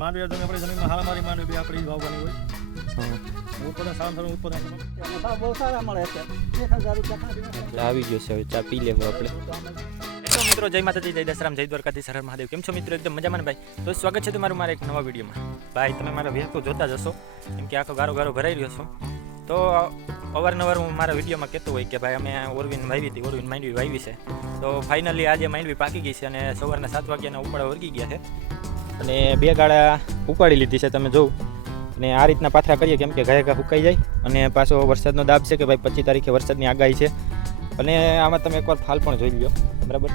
માંડવી તમે આપણી જમીનમાં હારામારી માંડવી બી આપણી વાવવાની હોય. ઉત્પાદન સારા સારું ઉત્પાદન બહુ સારા મળે છે. એક હજાર રૂપિયા એટલે આવી ગયો છે હવે ચા પી લેવું આપણે. તો મિત્રો? જય માતાજી જય દશરામ જય દ્વારકાથી હર મહાદેવ. કેમ છો મિત્રો? એકદમ મજામાં ભાઈ? તો સ્વાગત છે તમારું મારા એક નવા વિડીયોમાં. ભાઈ તમે મારા વ્યક્ત જોતા જશો કેમ કે આખો ગારો ગારો ભરાઈ રહ્યો છું. તો અવારનવાર હું મારા વિડીયોમાં કહેતો હોય કે ભાઈ અમે ઓરવીન વાવી હતી ઓરવીન માંડવી વાવી છે. તો ફાઇનલી આજે માંડવી પાકી ગઈ છે અને સવારના સાત વાગ્યાના ઉપાડા વર્ગી ગયા છે. અને બે ગાળા ઉપાડી લીધી છે તમે જોઉં અને આ રીતના પાથરા કરીએ કેમ કે ઘાય ઘા સુકાઈ જાય અને પાછો વરસાદનો દાબ છે કે ભાઈ પચીસ તારીખે વરસાદની આગાહી છે. અને આમાં તમે એકવાર ફાલ પણ જોઈ લો બરાબર?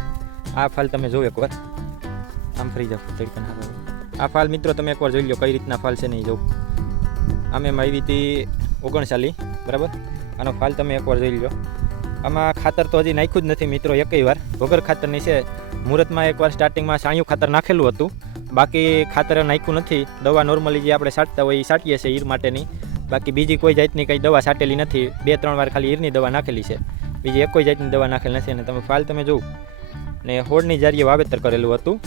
આ ફાલ તમે જોવો એકવાર. આમ ફરી જાઓ આ ફાલ મિત્રો તમે એકવાર જોઈ લો કઈ રીતના ફાલ છે નહીં જોવું. આમ એમ આવી હતી ઓગણચાલી, બરાબર? આનો ફાલ તમે એકવાર જોઈ લો આમાં ખાતર તો હજી નાખ્યું જ નથી મિત્રો, એકય વાર. વગર ખાતરની છે. મુહૂર્તમાં એકવાર સ્ટાર્ટિંગમાં સાણિયું ખાતર નાખેલું હતું. બાકી ખાતર નાખ્યું નથી. દવા નોર્મલી જે આપણે છાંટતા હોય એ છાંટીએ છીએ ઈર માટેની. બાકી બીજી કોઈ જાતની કંઈ દવા છાંટેલી નથી. બે, ત્રણ વાર ખાલી ઈરની દવા નાખેલી છે. બીજી એક કોઈ જાતની દવા નાખેલી નથી અને તમે ફાલ તમે જોવું ને હોળની જારીએ વાવેતર કરેલું હતું.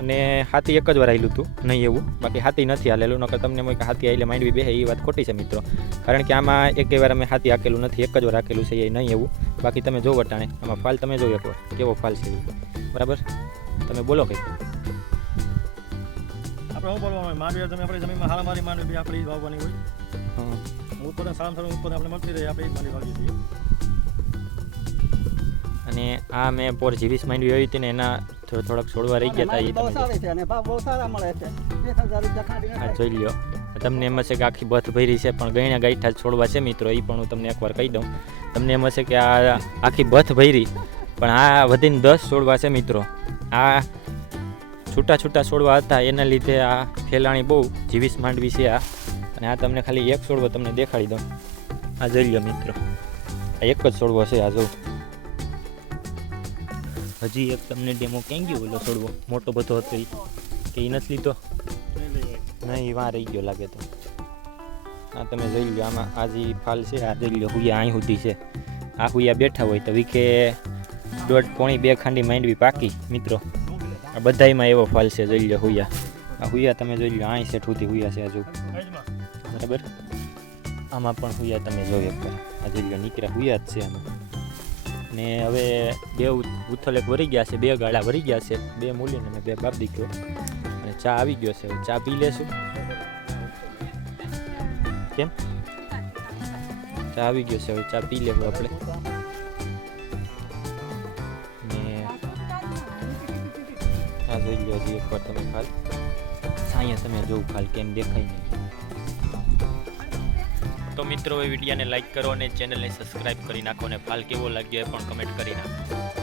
અને હાથી એક જ વાર આવેલું હતું. નહીં એવું. બાકી હાથી નથી હાલેલું. નકર તમને કે હાથી આવેલે માંડવી બેહે એ વાત ખોટી છે મિત્રો. કારણ કે આમાં એક વાર અમે હાથી હાકેલું નથી. એક જ વાર હાકેલું છે એ નહીં એવું. બાકી તમે જો વટાણે. આમાં ફાલ તમે જોયો એકવાર. કેવો ફાલ છે બરાબર? તમે બોલો કંઈક. આપણે શું બોલવાનું હોય? માંડવી તમે આપણે જમીનમાં હારામારી માંડવી બી આપણી જ વાવવાની હોય. હં. ઉત્પાદન સારામાં સારું ઉત્પાદન આપણે મળતી રહે આપણે જ માંડવી વાવીએ છીએ. અને આ મેં પોર જીવીસ માંડવી આવી હતી ને એના થોડાક છોડવા રહી ગયા હતા એ બહુ તમે સારી છે અને ભાવ બહુ સારા મળે છે. આ જોઈ લ્યો. તમને એમ હશે કે આખી બથ ભરી છે પણ ગયણા ગાઈઠા છોડવા છે મિત્રો એ પણ હું તમને એકવાર કહી દઉં. તમને એમ હશે કે આ આખી બથ ભરી પણ આ વધીને દસ છોડવા છે મિત્રો. આ છૂટા છૂટા છોડવા હતા, એના લીધે આ ફેલાણી બહુ જીવીસ માંડવી છે આ. અને આ તમને ખાલી એક છોડવો તમને દેખાડી દઉં. આ જોઈ લ્યો મિત્રો. આ એક જ છોડવો છે, આ જો. હજી એક તમને ડેમો ક્યાં ગયો ઓલો છોડવો? મોટો બધો હતો ઈ. કે એ નથી લીધો? નહીં વાં રહી ગયો લાગે તો. આ તમે જોઈ લો, આમાં આ જે ફાલ છે, આ જોઈ લો, હુયા અહીં સુધી છે. આ હુયા બેઠા હોય તો વીખે દોઢ પોણી બે ખાંડી માંડવી પાકી મિત્રો. આ બધાયમાં એવો ફાલ છે, જોઈ લો હુયા. આ હુયા તમે જોઈ લો અહીં સેઠ હુયા છે હજુ. બરાબર? આમાં પણ હુયા તમે જોઈ એકવાર આ જોઈ લો નીકળ્યા હુયા જ છે આમાં. ને હવે બે ઉ- ઉથલ એક વરી ગયા છે, બે ગાળા વરી ગયા છે. બે મૂલીને અને બે બાપ દીકરો અને ચા આવી ગયો છે ચા પી લેશું. કેમ? ચા આવી ગયો છે, હવે ચા પી લેવું આપણે. જોઈ લો હજી એકવાર તમે ખાલ. સાંયે તમે જોવું ખાલ, કેમ દેખાય નહીં. તો મિત્રો, એ વિડીયાને લાઈક કરો અને ચેનલને સબસ્ક્રાઇબ કરી નાખો અને ફાલ કેવો લાગ્યો એ પણ કમેન્ટ કરી નાખો.